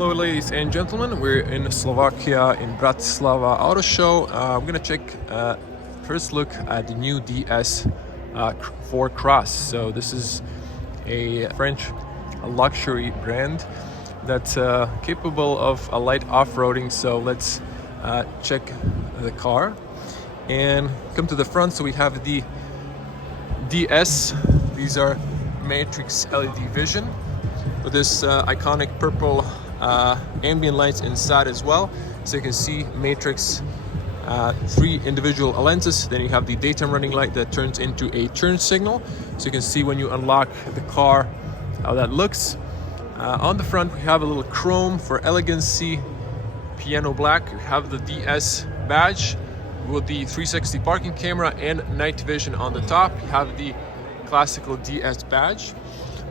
Hello ladies and gentlemen, we're in Slovakia in Bratislava Auto Show. I'm gonna check first look at the new DS4 Cross. So this is a French luxury brand that's capable of a light off-roading. So let's check the car and come to the front. So we have the DS. These are matrix LED vision with this iconic purple ambient lights inside as well, so you can see matrix 3 individual lenses. Then you have the daytime running light that turns into a turn signal, so you can see when you unlock the car how that looks. On the front we have a little chrome for elegancy, piano black. You have the DS badge with the 360 parking camera and night vision on the top. You have the classical DS badge.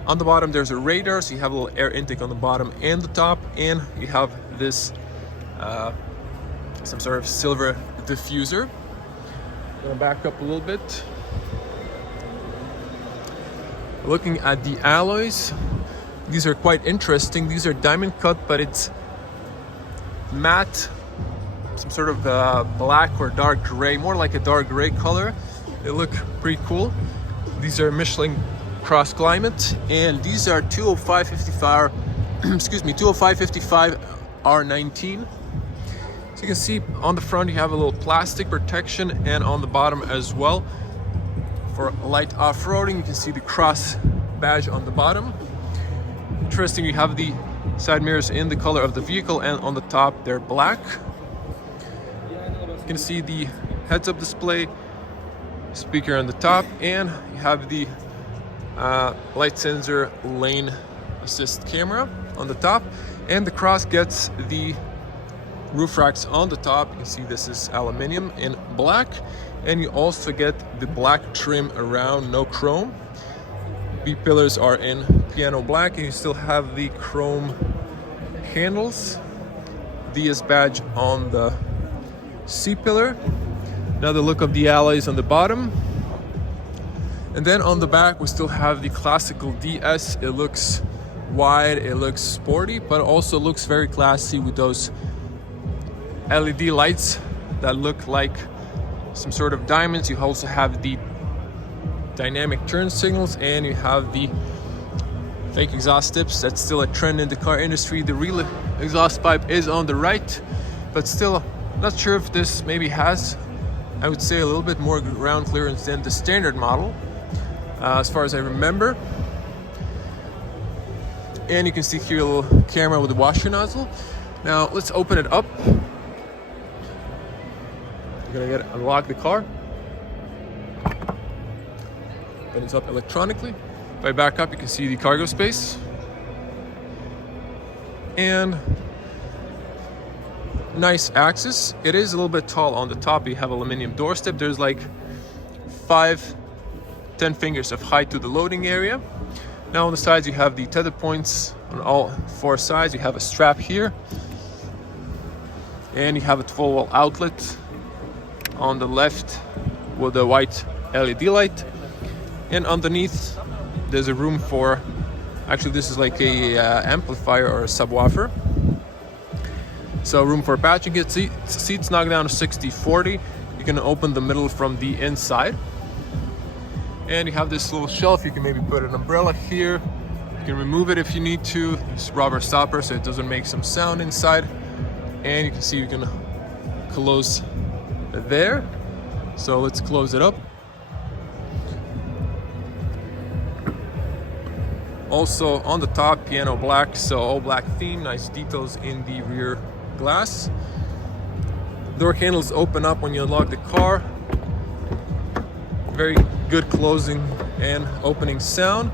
On the bottom there's a radar, so you have a little air intake on the bottom and the top, and you have this some sort of silver diffuser. I'm gonna back up a little bit. Looking at the alloys, these are quite interesting. These are diamond cut, but it's matte, some sort of black or dark gray, more like a dark gray color. They look pretty cool. These are Michelin Cross Climate, and these are 205/55 excuse me, 205/55 R19. So you can see on the front you have a little plastic protection, and on the bottom as well for light off-roading. You can see the Cross badge on the bottom. Interesting, you have the side mirrors in the color of the vehicle, and on the top they're black. You can see the heads-up display, speaker on the top, and you have the light sensor lane assist camera on the top, and the Cross gets the roof racks on the top. You can see this is aluminium in black, and you also get the black trim around, no chrome. B pillars are in piano black, and you still have the chrome handles. DS badge on the C pillar. Now the look of the alloys on the bottom. And then on the back we still have the classical DS. It looks wide, it looks sporty, but also looks very classy with those LED lights that look like some sort of diamonds. You also have the dynamic turn signals, and you have the fake exhaust tips. That's still a trend in the car industry. The real exhaust pipe is on the right, but still not sure if this maybe has, I would say, a little bit more ground clearance than the standard model. As far as I remember. And you can see here a little camera with a washer nozzle. Now let's open it up. We're gonna unlock the car. Open it up electronically. If I back up, you can see the cargo space. And nice access. It is a little bit tall on the top. You have aluminum doorstep. There's like 10 fingers of height to the loading area. Now on the sides you have the tether points on all 4 sides. You have a strap here, and you have a 12-volt outlet on the left with a white LED light. And underneath there's a room for, actually this is like a amplifier or a subwoofer. So room for patching it. Seats knock down to 60/40. You can open the middle from the inside. And you have this little shelf. You can maybe put an umbrella here. You can remove it if you need to. It's rubber stopper so it doesn't make some sound inside. And you can see you can close there. So let's close it up. Also on the top, piano black, so all black theme, nice details in the rear glass. Door handles open up when you unlock the car. Very good closing and opening sound,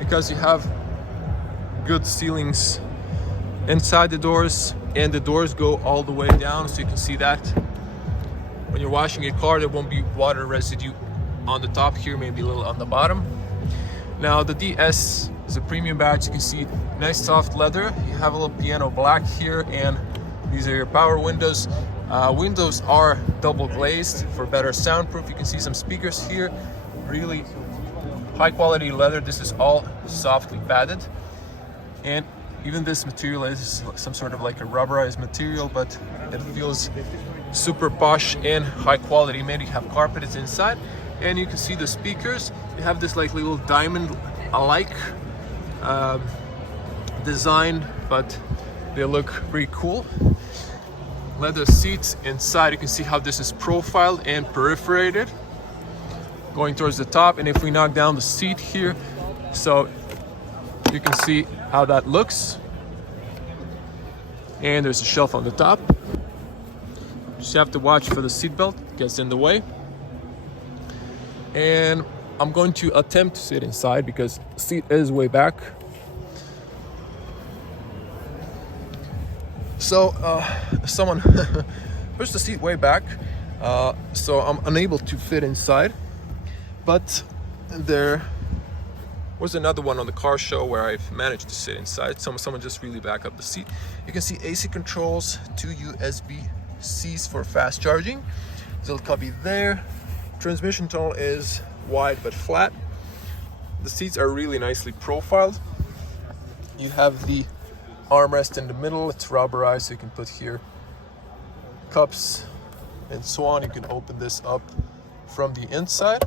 because you have good ceilings inside the doors, and the doors go all the way down, so you can see that when you're washing your car there won't be water residue on the top here, maybe a little on the bottom. Now the DS is a premium badge. You can see nice soft leather. You have a little piano black here, and these are your power windows. Windows are double glazed for better soundproof. You can see some speakers here, really high quality leather. This is all softly padded, and Even this material is some sort of like a rubberized material, but it feels super posh and high quality made. You have carpets inside, and you can see the speakers. You have this like little diamond-like design, but they look pretty cool. Leather seats inside. You can see how this is profiled and perforated going towards the top. And if we knock down the seat here, so you can see how that looks. And there's a shelf on the top. Just have to watch for the seat belt, gets in the way. And I'm going to attempt to sit inside because the seat is way back. So someone pushed the seat way back, so I'm unable to fit inside. But there was another one on the car show where I've managed to sit inside. Someone just really back up the seat. You can see AC controls, 2 USB-Cs for fast charging. There's a cubby there. Transmission tunnel is wide but flat. The seats are really nicely profiled. You have the armrest in the middle. It's rubberized, so you can put here cups and so on. You can open this up from the inside.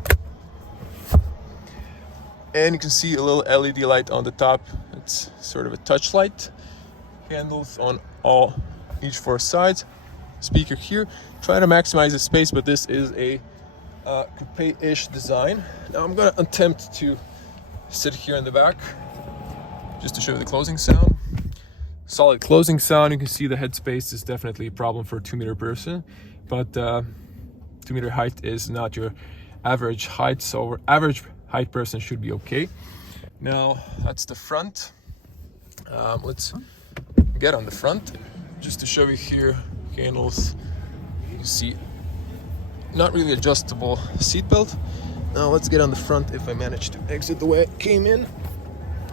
And you can see a little LED light on the top. It's sort of a touch light. Handles on each 4 sides. Speaker here. Try to maximize the space, but this is a coupe-ish design. Now I'm gonna attempt to sit here in the back just to show you the closing sound. Solid closing sound. You can see the headspace is definitely a problem for a 2-meter person, but 2-meter height is not your average height, so average height person should be okay. Now that's the front. Let's get on the front just to show you here. Handles, you see, not really adjustable seat belt. Now let's get on the front. If I manage to exit the way it came in,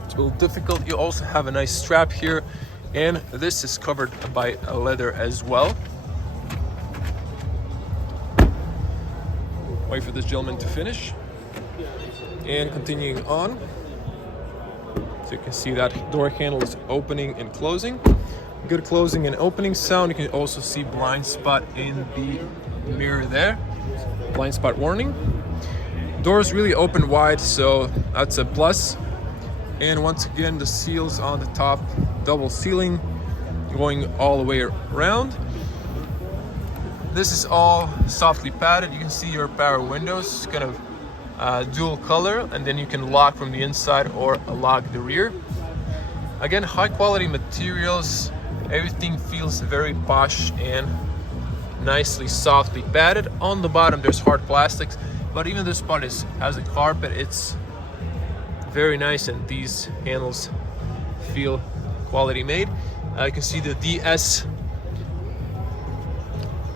it's a little difficult. You also have a nice strap here, and this is covered by leather as well. Wait for this gentleman to finish. And continuing on, so you can see that door handle is opening and closing. Good closing and opening sound. You can also see blind spot in the mirror there. Blind spot warning. Doors really open wide, so that's a plus. And once again, the seals on the top, double sealing, going all the way around. This is all softly padded. You can see your power windows, kind of dual color, and then you can lock from the inside or lock the rear. Again, high quality materials. Everything feels very posh and nicely softly padded. On the bottom there's hard plastics, but even this part has a carpet. It's very nice, and these handles feel quality made. You can see the DS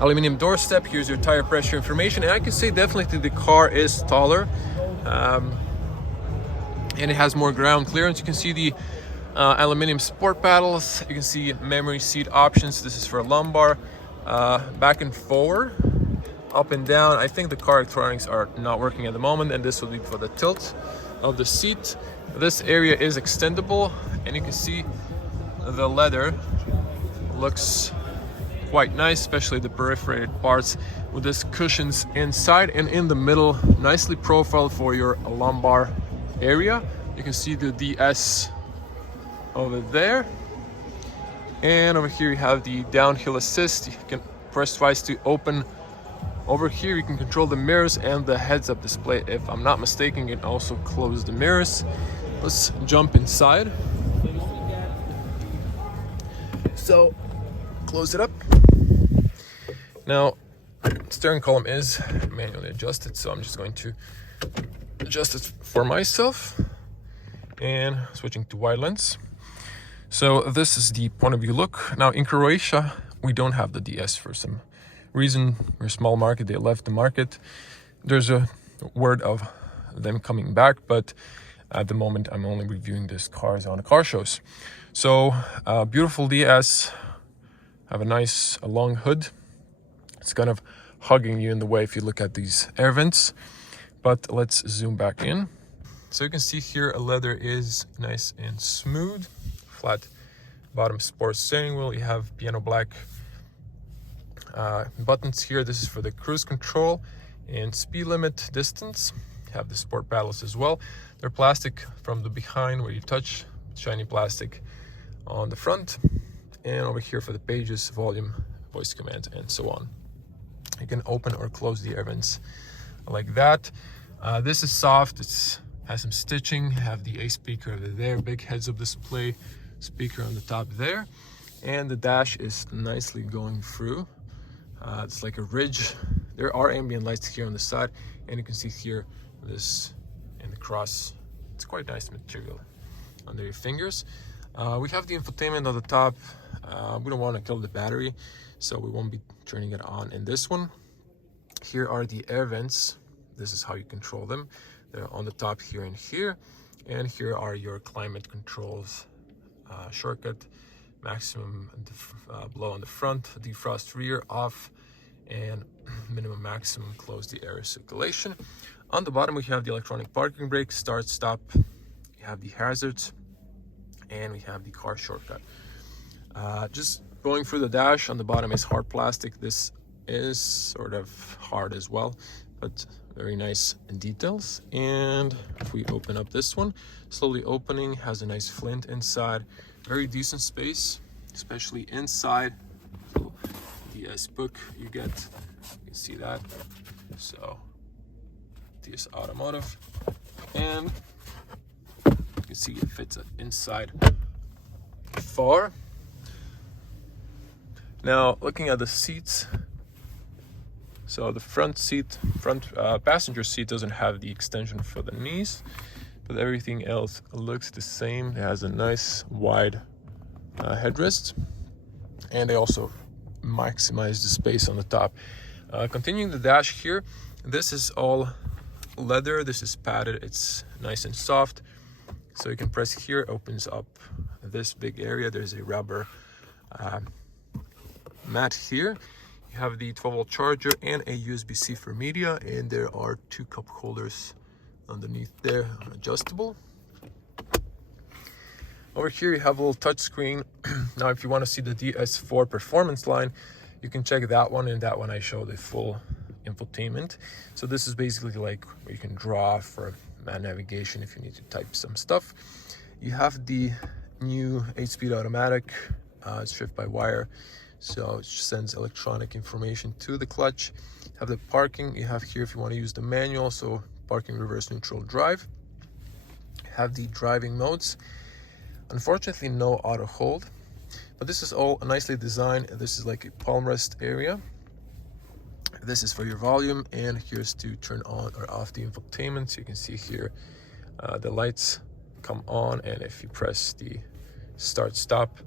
aluminum doorstep. Here's your tire pressure information, and I can say definitely the car is taller, and it has more ground clearance. You can see the aluminum support paddles. You can see memory seat options. This is for lumbar, back and forward, up and down. I think the car electronics are not working at the moment, and this will be for the tilt of the seat. This area is extendable, and you can see the leather looks quite nice, especially the perforated parts with this cushions inside, and in the middle nicely profiled for your lumbar area. You can see the DS over there, and over here you have the downhill assist. You can press twice to open. Over here you can control the mirrors and the heads-up display. If I'm not mistaken, you can also close the mirrors. Let's jump inside. So close it up. Now steering column is manually adjusted, so I'm just going to adjust it for myself, and switching to wide lens. So this is the point of view look. Now in Croatia we don't have the DS for some reason. We're a small market, they left the market. There's a word of them coming back, but at the moment I'm only reviewing these cars on the car shows. So beautiful DS, have a nice long hood. It's kind of hugging you in the way if you look at these air vents, but let's zoom back in. So you can see here leather is nice and smooth, flat Bottom sports steering wheel, you have piano black buttons here. This is for the cruise control and speed limit distance. You have the sport paddles as well. They're plastic from the behind where you touch, shiny plastic on the front, and over here for the pages, volume, voice command, and so on. You can open or close the air vents like that. This is soft, it has some stitching. You have the A speaker over there, big heads-up display speaker on the top there, and the dash is nicely going through. It's like a ridge. There are ambient lights here on the side, and you can see here this in the cross. It's quite nice material under your fingers. We have the infotainment on the top. We don't want to kill the battery, so we won't be turning it on in this one. Here are the air vents. This is how you control them. They're on the top here and here. And here are your climate controls. Shortcut, maximum blow on the front, defrost rear off, and minimum maximum close the air circulation. On the bottom we have the electronic parking brake, start, stop. You have the hazards, and we have the car shortcut. Just going through the dash, on the bottom is hard plastic. This is sort of hard as well, but very nice in details. And if we open up this one, slowly opening, has a nice flint inside, very decent space, especially inside. So DS book you get, you can see that. So DS Automotive, and you can see it fits inside far. Now looking at the seats, so the front passenger seat doesn't have the extension for the knees, but everything else looks the same. It has a nice wide headrest, and they also maximize the space on the top. Continuing the dash here, this is all leather. This is padded, it's nice and soft. So you can press here, opens up this big area. There's a rubber mat here. You have the 12-volt charger and a USB-C for media, and there are 2 cup holders underneath there, adjustable. Over here you have a little touch screen. Now if you want to see the DS4 performance line, you can check that one. In that one I show the full infotainment. So this is basically like where you can draw for navigation if you need to type some stuff. You have the new 8-speed automatic, it's shift by wire, so it sends electronic information to the clutch. You have the parking, you have here if you want to use the manual, so parking, reverse, neutral, drive. You have the driving modes. Unfortunately no auto hold, but this is all nicely designed. This is like a palm rest area. This is for your volume, and here's to turn on or off the infotainment. So you can see here the lights come on, and if you press the start stop,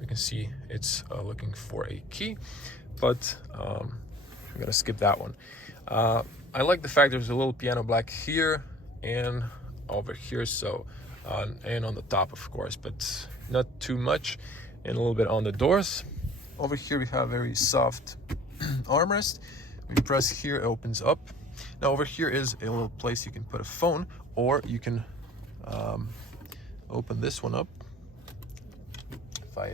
you can see it's looking for a key, but I'm gonna skip that one. I like the fact there's a little piano black here and over here, so and on the top of course, but not too much, and a little bit on the doors. Over here we have very soft armrest. When you press here, it opens up. Now over here is a little place you can put a phone, or you can open this one up. If I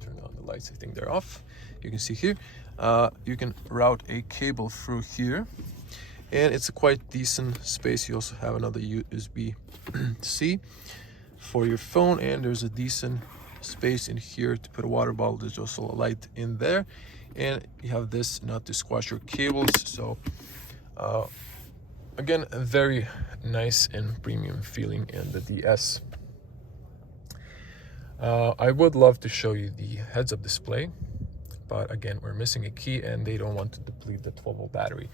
turn on the lights, I think they're off. You can see here, you can route a cable through here, and it's a quite decent space. You also have another USB-C for your phone, and there's a decent space in here to put a water bottle. There's also a light in there, and you have this not to squash your cables. So again, a very nice and premium feeling in the DS. I would love to show you the heads-up display, but again, we're missing a key and they don't want to deplete the 12-volt battery.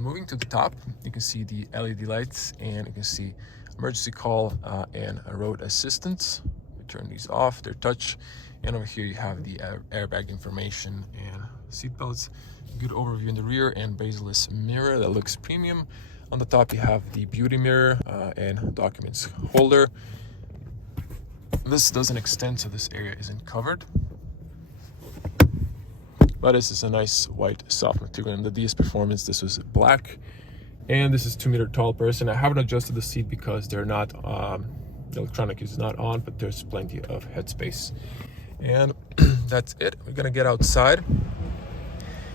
Moving to the top, you can see the LED lights, and you can see emergency call and a road assistance. We turn these off, they're touch. And over here you have the airbag information and seat belts. Good overview in the rear and bezel-less mirror that looks premium. On the top you have the beauty mirror and documents holder. This doesn't extend, so this area isn't covered. But this is a nice white soft material. In the DS Performance, this was black. And this is 2 meter tall person. I haven't adjusted the seat because they're not The electronic is not on, but there's plenty of headspace. And that's it. We're gonna get outside.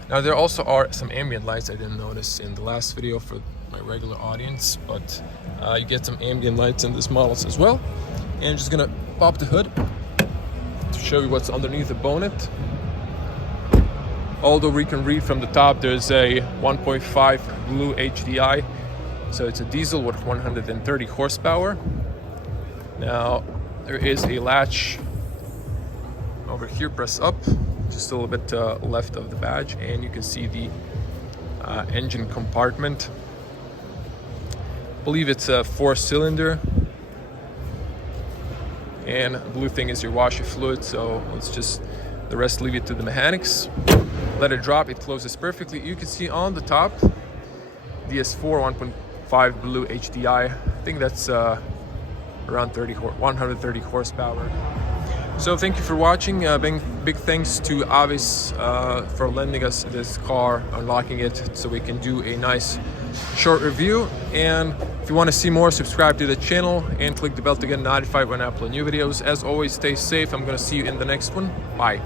Now there also are some ambient lights I didn't notice in the last video for my regular audience, but you get some ambient lights in this models as well. And just gonna pop the hood to show you what's underneath the bonnet. Although we can read from the top, there's a 1.5 Blue HDi, so it's a diesel with 130 horsepower. Now there is a latch over here, press up, just a little bit left of the badge, and you can see the engine compartment. I believe it's a 4-cylinder, and the blue thing is your washer fluid, so let's just the rest leave it to the mechanics. Let it drop, it closes perfectly. You can see on the top DS4 1.5 Blue HDi. I think that's around 130 horsepower. So thank you for watching. Big thanks to Avis for lending us this car, unlocking it so we can do a nice short review. And if you want to see more, subscribe to the channel and click the bell to get notified when I upload new videos. As always, stay safe. I'm going to see you in the next one. Bye.